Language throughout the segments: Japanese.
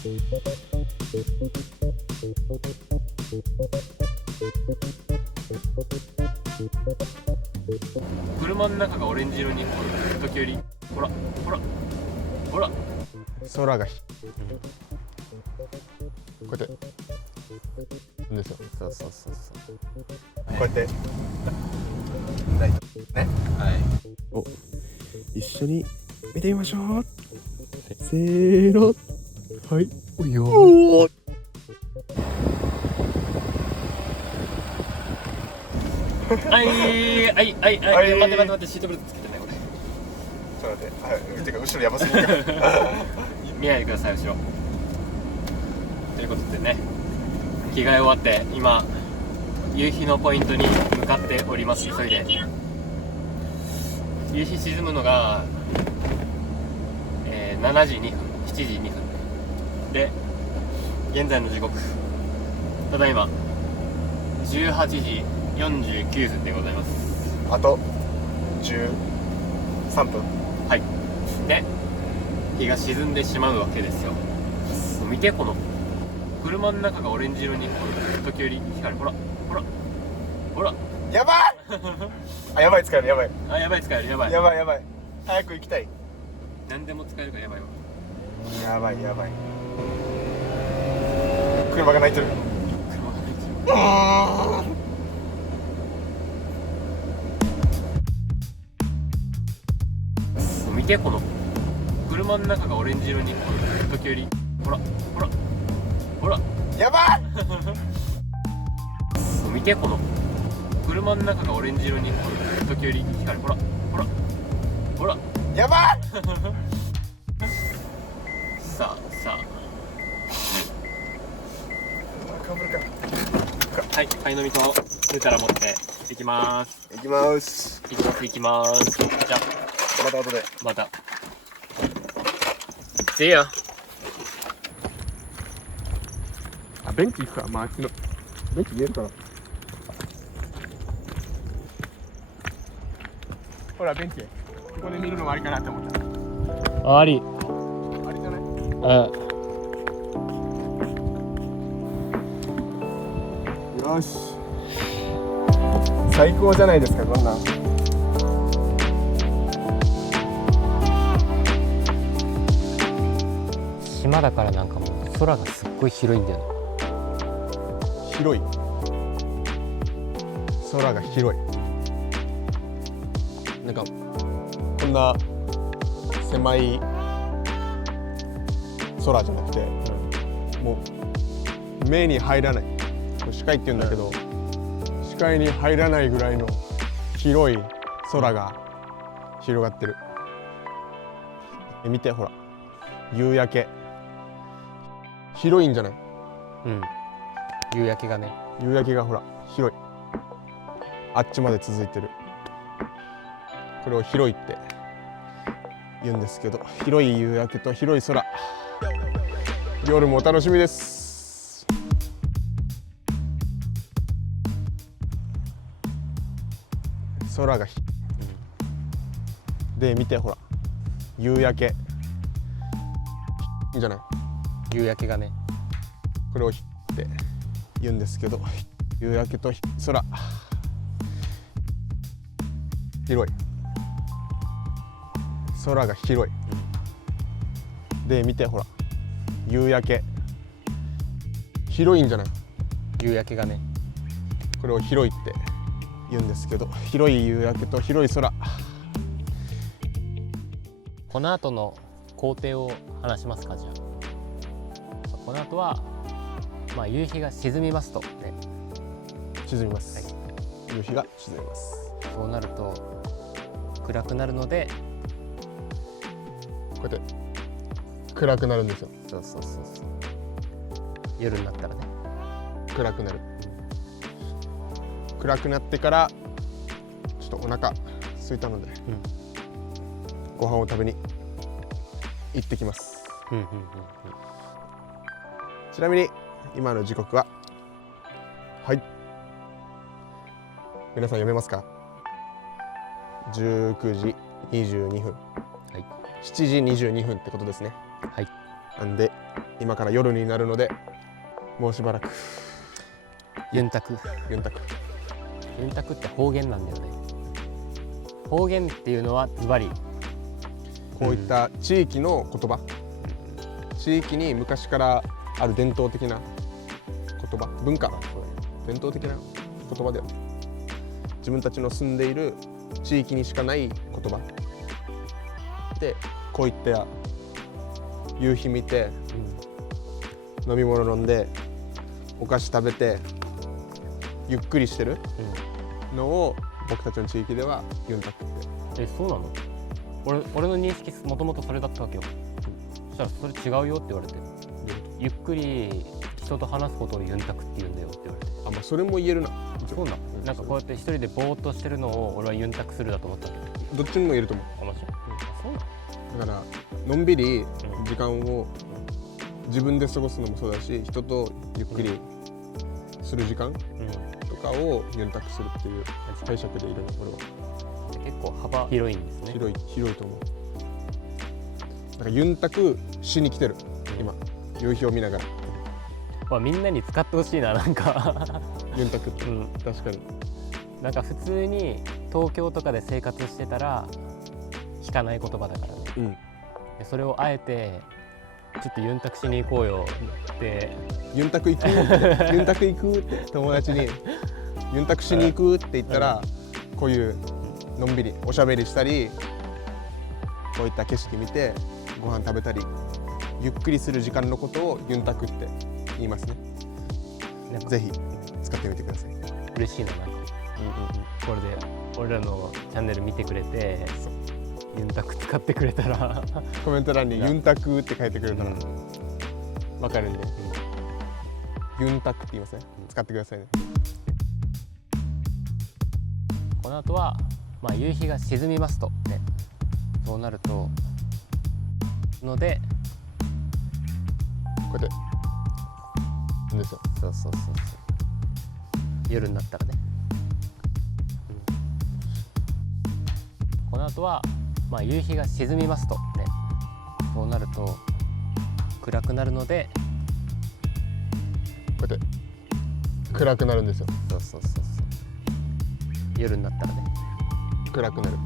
車の中がオレンジ色に時折、ほらほらほら空がこうやってですよ。そうそうそうそう、こうやってないね。はい、お、一緒に見てみましょう。せーの、はい。おいよー。はいはいはいはい、待って待って待って、シートベルトつけてない俺。ちょっと待って、はい、てか後ろやばすぎるか見ないでください後ろ。ということでね、着替え終わって今夕日のポイントに向かっております。急いで。夕日沈むのが、7時2分7時2分で、現在の時刻ただいま18時49分でございます。あと13分。はいで、日が沈んでしまうわけですよ。見て、この車の中がオレンジ色に時折光る。ほらほらほらやばいあ、やばい、使える、やばいあ、やばい、使える、やばい、やばいやばい、早く行きたい。何でも使えるからやばいわ。やばいやばい、車が鳴いてる。車が入ってる。見て、この車の中がオレンジ色に時折、ほらほらほらやばい見て、この車の中がオレンジ色に時折光る。ほらほらほらやばいさあさかぶるか。あ、はい、パイの実とヌテラ持っていきます。行きます。いきますいきます。じゃあまた後で。また。See ya。あ、ベンチ行くか。まあ、あっちのベンチ見えるかな。ほら、ベンチここで見るのもありかなって思った。あり。あれじゃない？よし、最高じゃないですか、こんなん。島だからなんかもう空がすっごい広いんだよね。広い、空が広い。なんかこんな狭い空じゃなくて、もう目に入らない、これ視界って言うんだけど、視界に入らないぐらいの広い空が広がってる。見て、ほら、夕焼け。広いんじゃない？うん。夕焼けがね。夕焼けがほら広い。あっちまで続いてる。これを広いって言うんですけど、広い夕焼けと広い空。夜もお楽しみです。空がで、見て、ほら、夕焼け。いいんじゃない？夕焼けがね。これをって言うんですけど、夕焼けと空。広い。空が広い。で、見て、ほら、夕焼け。広いんじゃない？夕焼けがね。これを広いって言うんですけど、広い夕焼けと広い空。この後の工程を話しますか。じゃあこの後は、まあ、夕日が沈みますとね。沈みます、はい、夕日が沈みます。そうなると暗くなるので、こうやって暗くなるんですよ。そうそうそうそう、夜になったらね、暗くなる。暗くなってからちょっとお腹空いたので、ご飯を食べに行ってきます。ちなみに今の時刻は、はい、皆さん読めますか？19時22分、はい、7時22分ってことですね。はい。なんで今から夜になるのでもうしばらくユンタクユンタク。ユンタクって方言なんだよね。方言っていうのはズバリこういった地域の言葉、地域に昔からある伝統的な言葉、文化、伝統的な言葉だよね。自分たちの住んでいる地域にしかない言葉で、こういった夕日見て、飲み物飲んでお菓子食べてゆっくりしてるのを僕たちの地域ではユンタクって。そうなの？俺の認識もともとそれだったわけよ。そしたらそれ違うよって言われて、ゆっくり人と話すことをユンタクって言うんだよって言われて。あ、まあそれも言えるな。そうなん。なんかこうやって一人でぼーっとしてるのを俺はユンタクするだと思ったわけ。どっちにも言えると思う。あ、マジ？そうなの？だからのんびり時間を自分で過ごすのもそうだし、人とゆっくりする時間とかをユンタクするっていう解釈でいるの、俺は。結構幅広いんですね。広いと思う。だからユンタクしに来てる今、夕日を見ながら。まあみんなに使ってほしいな、なんかユンタクって、確かに。なんか普通に東京とかで生活してたら聞かない言葉だからね。でそれをあえてちょっとユンタクしに行こうよってユンタク行くってユンタク行くって友達にユンタクしに行くって言ったら、こういうのんびりおしゃべりしたり、こういった景色見てご飯食べたりゆっくりする時間のことをユンタクって言いますね。ぜひ使ってみてください。嬉しいな、なんか、これで俺らのチャンネル見てくれてユンタク使ってくれたらコメント欄にユンタクって書いてくれたらわかるんで、ユンタクって言いますね。使ってくださいね。この後は、まあ、夕日が沈みますとね。そうなるとのでこうやってなんですよ。そう夜になったらね、この後は、まあ、夕日が沈みますとね。そうなると暗くなるので、こうやって暗くなるんですよ。そう夜になったらね、暗くなる。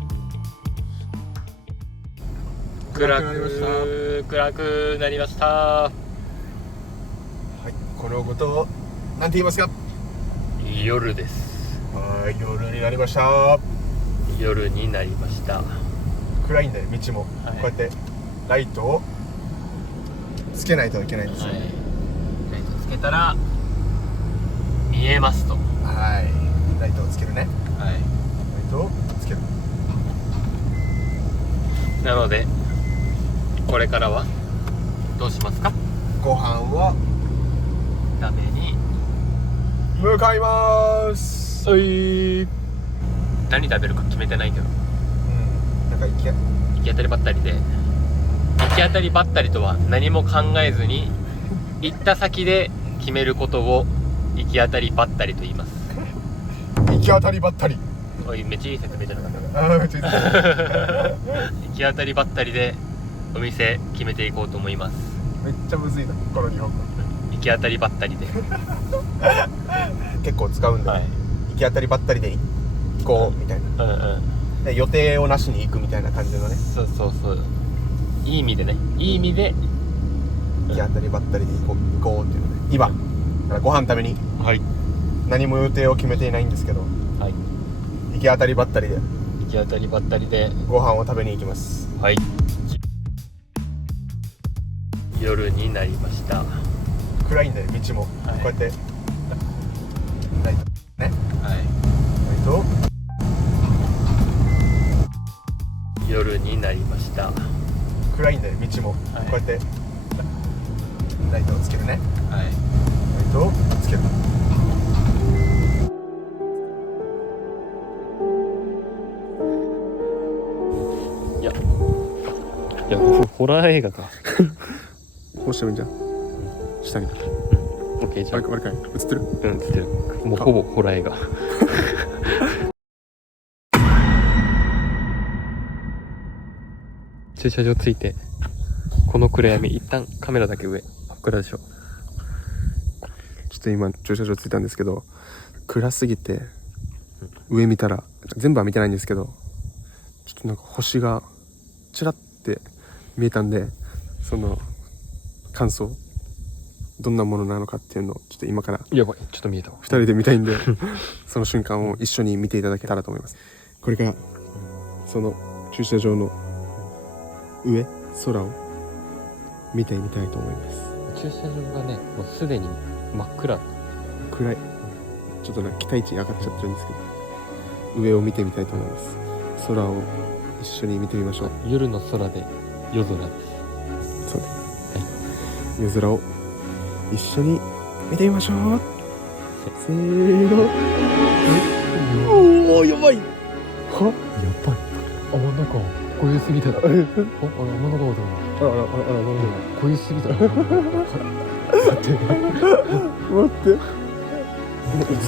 暗くなりました。はい、このことをなんて言いますか？夜です。はい、夜になりました。夜になりました。暗いんで道も、こうやってライトをつけないといけないんですよ。ライトつけたら見えますと。はい、ライトをつけるね。はい。ライトをつける。なのでこれからはどうしますか？ご飯は食べに向かいます。何食べるか決めてないんだよ。なんか行き当たりばったりで、行き当たりばったりとは何も考えずに行った先で決めることを行き当たりばったりと言います。行き当たりばったり。おい、めっちゃいい説明じゃなかった。めっちゃいい行き当たりばったりでお店決めていこうと思います。めっちゃむずいな、この日本語。行き当たりばったりで結構使うんで、ね、行き当たりばったりで行こうみたいな、で予定をなしに行くみたいな感じのね。そういい意味でね、いい意味で行き当たりばったりで行こうっていうので、今からご飯食べに、何も予定を決めていないんですけど、行き当たりばったりでご飯を食べに行きます。夜になりました。暗いんで道も、こうやってライトね、ライトを夜になりました。暗いんで道も、こうやってライトをつけるね。ライトをつける。いやホラー映画か。こうしてるんじゃん。下に。オッケー、じゃあ。あれかい。映ってる？映ってる。もうほぼホラー映画。駐車場着いて、この暗闇、一旦カメラだけ上。暗でしょ。ちょっと今駐車場着いたんですけど、暗すぎて上見たら、全部は見てないんですけど、ちょっとなんか星がちらって見えたんで、その感想どんなものなのかっていうのをちょっと今からやばい、ちょっと見えたわ。2人で見たいんでその瞬間を一緒に見ていただけたらと思います。これからその駐車場の上、空を見てみたいと思います。駐車場がね、もうすでに真っ暗。暗い。ちょっと期待値上がっちゃってるんですけど、上を見てみたいと思います。空を一緒に見てみましょう。夜の空で夜空です。そうね、夜空を一緒に見てみましょう。せーの。おお、やばい。やばい。天の川超えすぎた。あ、天の川だ。あら、超えすぎた。待って。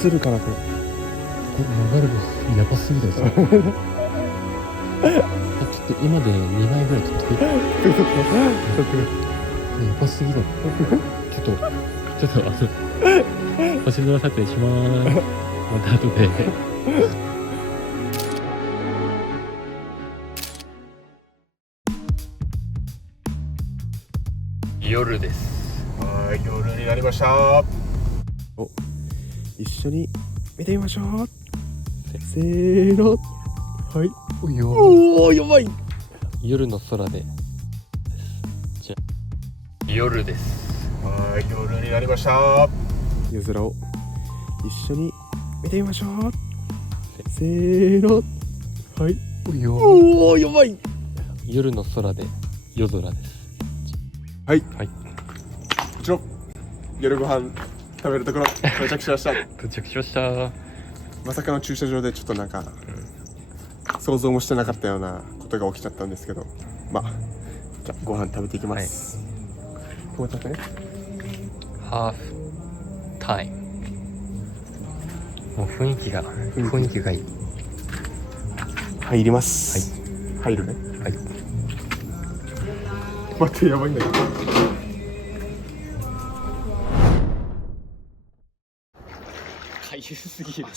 映るかなこれ。流れがやばすぎた。ちょっと今で2枚ぐらい撮ってくれ。やばすぎだ。ちょっと星空撮影しまーす。また後で。夜です。はい、夜になりました。お、一緒に見てみましょう。せーの。はい。おお、やばい。夜の空で。じゃあ夜です。はい、夜になりました。夜空を一緒に見てみましょう。せーの。はい。おお、やばい。夜の空で夜空です。はい。はい。こちら夜ご飯食べるところ到着しました。到着しました。まさかの駐車場でちょっと想像もしてなかったようなことが起きちゃったんですけど、まあじゃあご飯食べていきます。こうやってね。ハーフタイム。もう雰囲気がいい。入ります。はい。入るね。はい。待って、やばいんだけど。かゆすぎる。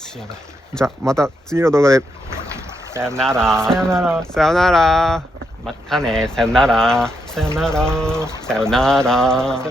じゃあまた次の動画で。さよなら。さよなら。さよなら。またね。さよなら。さよなら。さよなら。